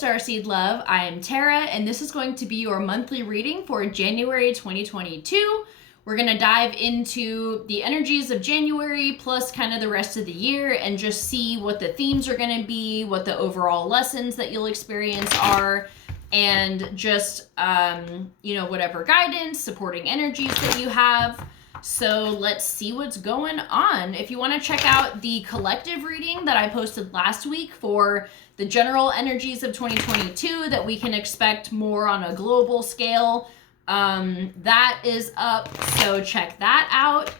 Starseed Love. I am Tara, and this is going to be your monthly reading for January 2022. We're going to dive into the energies of January plus kind of the rest of the year and just see what the themes are going to be, what the overall lessons that you'll experience are, and just, whatever guidance, supporting energies that you have. So let's see what's going on. If you want to check out the collective reading that I posted last week for the general energies of 2022 that we can expect more on a global scale, that is up, so check that out.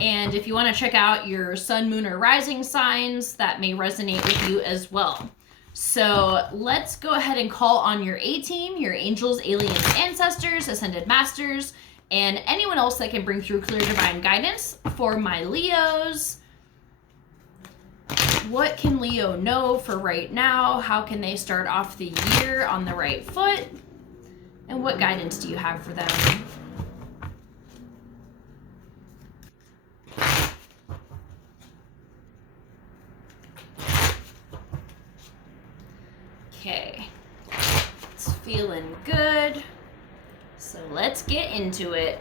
And if you want to check out your sun, moon, or rising signs, that may resonate with you as well. So let's go ahead and call on your A-team, your angels, aliens, ancestors, ascended masters, and anyone else that can bring through clear divine guidance for my Leos. What can Leo know for right now? How can they start off the year on the right foot? And what guidance do you have for them? Okay, it's feeling good. So let's get into it.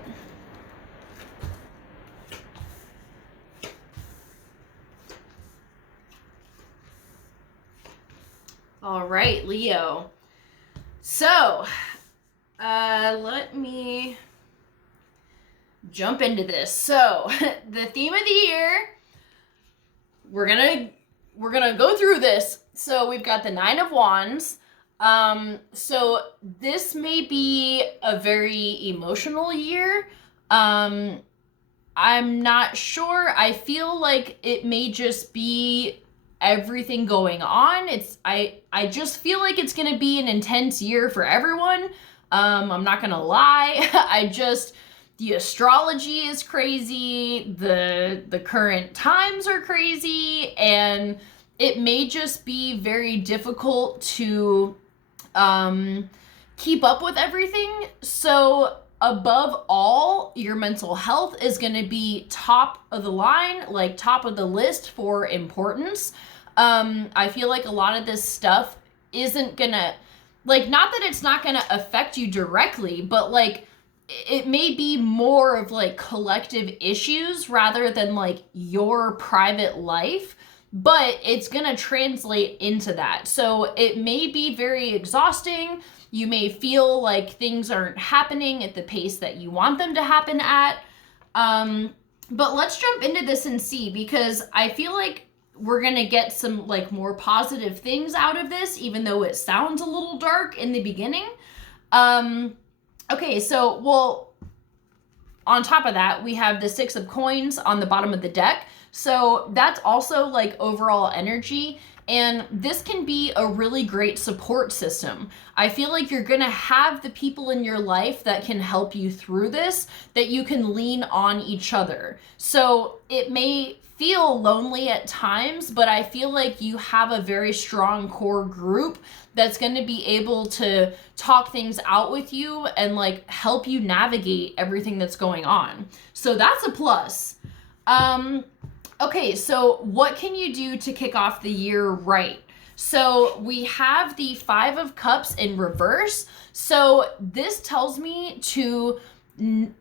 All right, Leo. So, let me jump into this. So, the theme of the year, we're gonna go through this. So we've got the Nine of Wands. So this may be a very emotional year. I'm not sure. I feel like it may just be everything going on. I just feel like it's going to be an intense year for everyone. I'm not going to lie. The astrology is crazy. The current times are crazy, and it may just be very difficult to keep up with everything. So above all, your mental health is going to be top of the line, like top of the list for importance. I feel like a lot of this stuff isn't going to, like, not that it's not going to affect you directly, but like it may be more of like collective issues rather than like your private life. But it's going to translate into that. So it may be very exhausting. You may feel like things aren't happening at the pace that you want them to happen at. But let's jump into this and see, because I feel like we're going to get some like more positive things out of this, even though it sounds a little dark in the beginning. Okay, so, well, on top of that, we have the Six of Coins on the bottom of the deck. So that's also like overall energy, and this can be a really great support system. I feel like you're gonna have the people in your life that can help you through this, that you can lean on each other. So it may feel lonely at times, but I feel like you have a very strong core group that's going to be able to talk things out with you and like help you navigate everything that's going on. So that's a plus. Okay, so what can you do to kick off the year right? So we have the Five of Cups in reverse. So this tells me to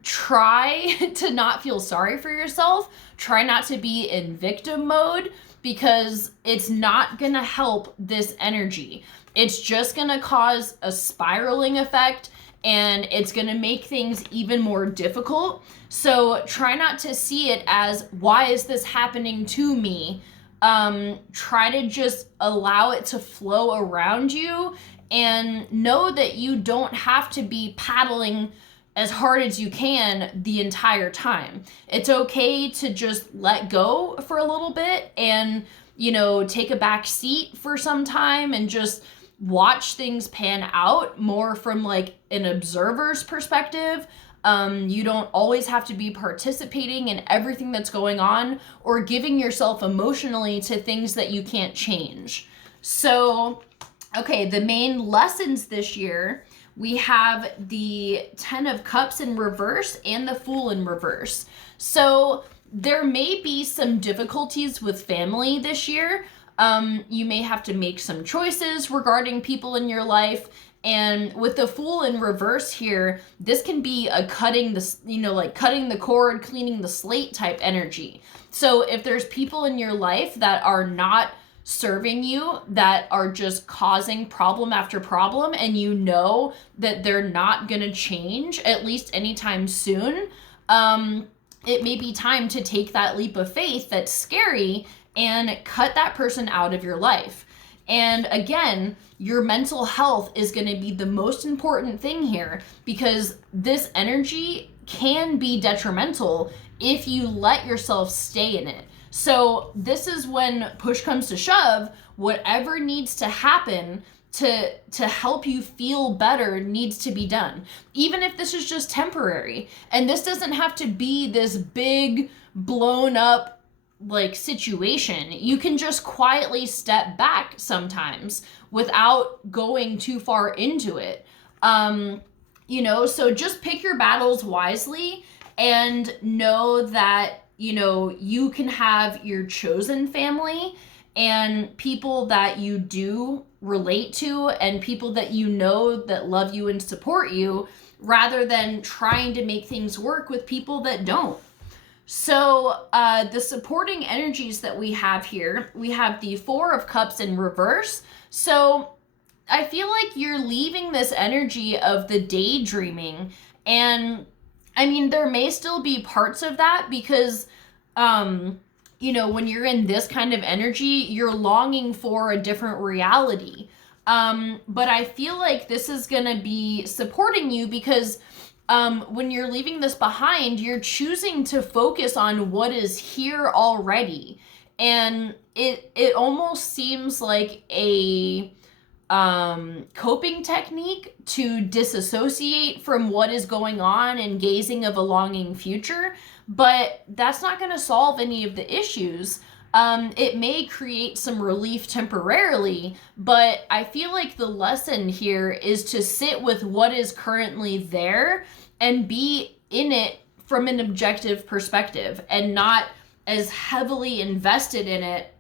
try to not feel sorry for yourself. Try not to be in victim mode, because it's not gonna help this energy. It's just gonna cause a spiraling effect, and it's gonna make things even more difficult. So try not to see it as, why is this happening to me? Try to just allow it to flow around you, and know that you don't have to be paddling as hard as you can the entire time. It's okay to just let go for a little bit and, take a back seat for some time and just watch things pan out more from like an observer's perspective. You don't always have to be participating in everything that's going on or giving yourself emotionally to things that you can't change. So, okay, the main lessons this year, we have the Ten of Cups in reverse and the Fool in reverse. So there may be some difficulties with family this year. You may have to make some choices regarding people in your life. And with the Fool in reverse here, this can be a cutting the cord, cleaning the slate type energy. So if there's people in your life that are not serving you, that are just causing problem after problem, and you know that they're not going to change, at least anytime soon, it may be time to take that leap of faith that's scary and cut that person out of your life. And again, your mental health is going to be the most important thing here, because this energy can be detrimental if you let yourself stay in it. So this is when push comes to shove, whatever needs to happen to help you feel better needs to be done. Even if this is just temporary. And this doesn't have to be this big blown up like situation. You can just quietly step back sometimes without going too far into it. So just pick your battles wisely and know that, you can have your chosen family and people that you do relate to and people that that love you and support you, rather than trying to make things work with people that don't. So the supporting energies that we have here, we have the Four of Cups in reverse. So I feel like you're leaving this energy of the daydreaming. And I mean, there may still be parts of that because, when you're in this kind of energy, you're longing for a different reality. But I feel like this is going to be supporting you because when you're leaving this behind, you're choosing to focus on what is here already. And it almost seems like a coping technique to disassociate from what is going on and gazing of a longing future, but that's not going to solve any of the issues. It may create some relief temporarily, but I feel like the lesson here is to sit with what is currently there and be in it from an objective perspective and not as heavily invested in it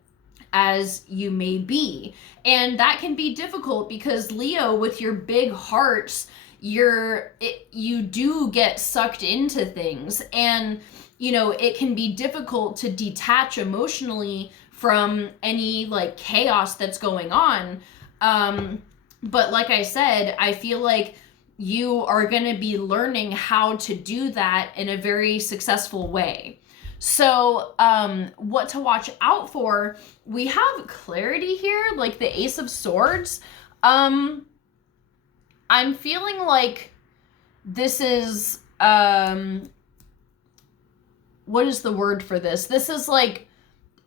as you may be. And that can be difficult because Leo, with your big hearts, you do get sucked into things, and it can be difficult to detach emotionally from any like chaos that's going on. But like I said, I feel like you are going to be learning how to do that in a very successful way. So what to watch out for, we have clarity here, like the Ace of Swords. I'm feeling like this is, what is the word for this? This is like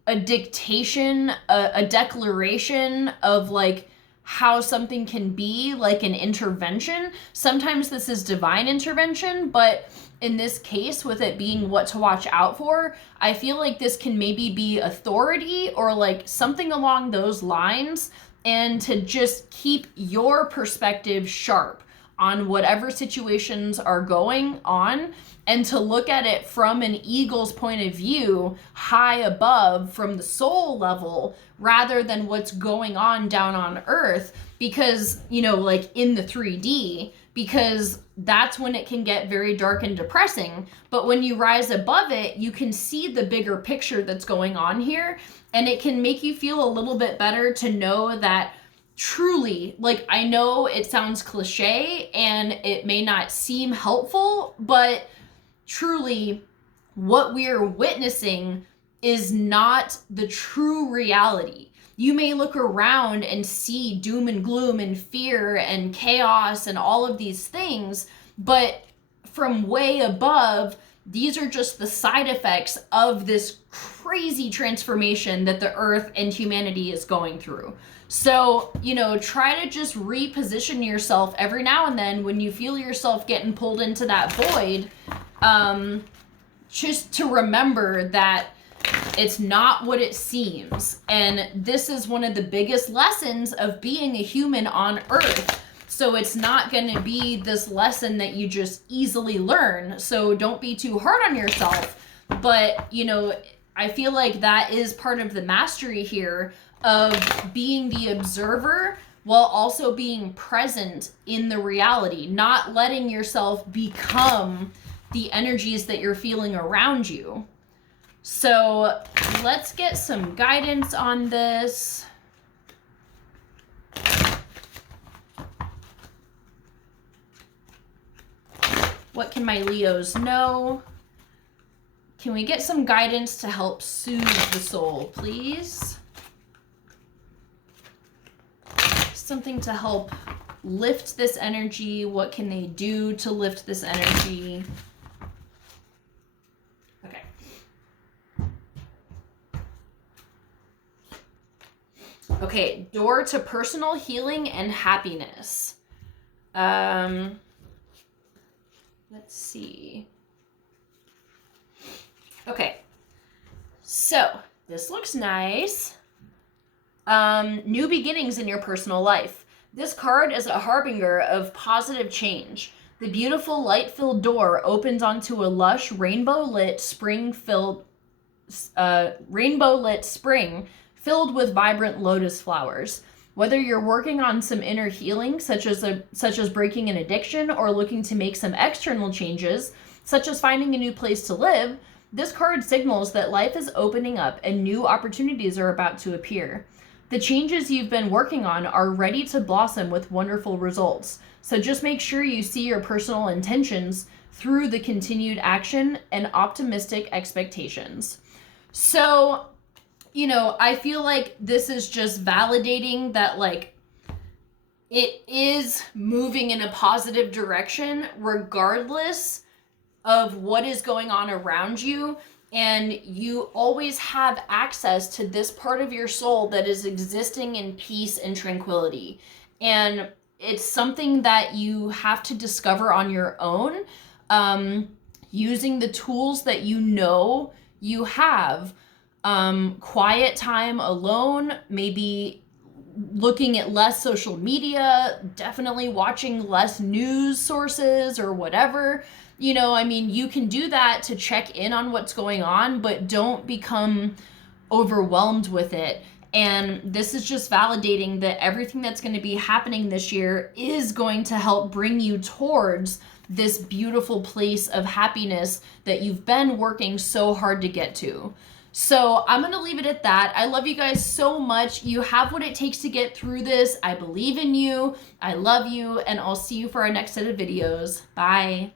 a dictation, a declaration of like how something can be, like an intervention. Sometimes this is divine intervention, but in this case, with it being what to watch out for, I feel like this can maybe be authority or like something along those lines, and to just keep your perspective sharp on whatever situations are going on, and to look at it from an eagle's point of view, high above from the soul level, rather than what's going on down on earth, because, like in the 3D, because that's when it can get very dark and depressing. But when you rise above it, you can see the bigger picture that's going on here, and it can make you feel a little bit better to know that truly, like, I know it sounds cliche and it may not seem helpful, but truly what we're witnessing is not the true reality. You may look around and see doom and gloom and fear and chaos and all of these things, but from way above, these are just the side effects of this crazy transformation that the earth and humanity is going through. So, try to just reposition yourself every now and then when you feel yourself getting pulled into that void, just to remember that it's not what it seems. And this is one of the biggest lessons of being a human on earth. So it's not going to be this lesson that you just easily learn. So don't be too hard on yourself. But, I feel like that is part of the mastery here of being the observer while also being present in the reality, not letting yourself become the energies that you're feeling around you. So let's get some guidance on this. What can my Leos know? Can we get some guidance to help soothe the soul, please? Something to help lift this energy. What can they do to lift this energy? Okay. Okay, door to personal healing and happiness. Let's see. Okay, so this looks nice. New beginnings in your personal life. This card is a harbinger of positive change. The beautiful light-filled door opens onto a lush rainbow-lit spring filled with vibrant lotus flowers. Whether you're working on some inner healing, such as breaking an addiction, or looking to make some external changes, such as finding a new place to live, this card signals that life is opening up and new opportunities are about to appear. The changes you've been working on are ready to blossom with wonderful results. So just make sure you see your personal intentions through the continued action and optimistic expectations. So, you know, I feel like this is just validating that, like, it is moving in a positive direction regardless of what is going on around you. And you always have access to this part of your soul that is existing in peace and tranquility. And it's something that you have to discover on your own, using the tools that you know you have. Quiet time alone, maybe looking at less social media, definitely watching less news sources or whatever. You know, I mean, you can do that to check in on what's going on, but don't become overwhelmed with it. And this is just validating that everything that's going to be happening this year is going to help bring you towards this beautiful place of happiness that you've been working so hard to get to. So I'm going to leave it at that. I love you guys so much. You have what it takes to get through this. I believe in you. I love you. And I'll see you for our next set of videos. Bye.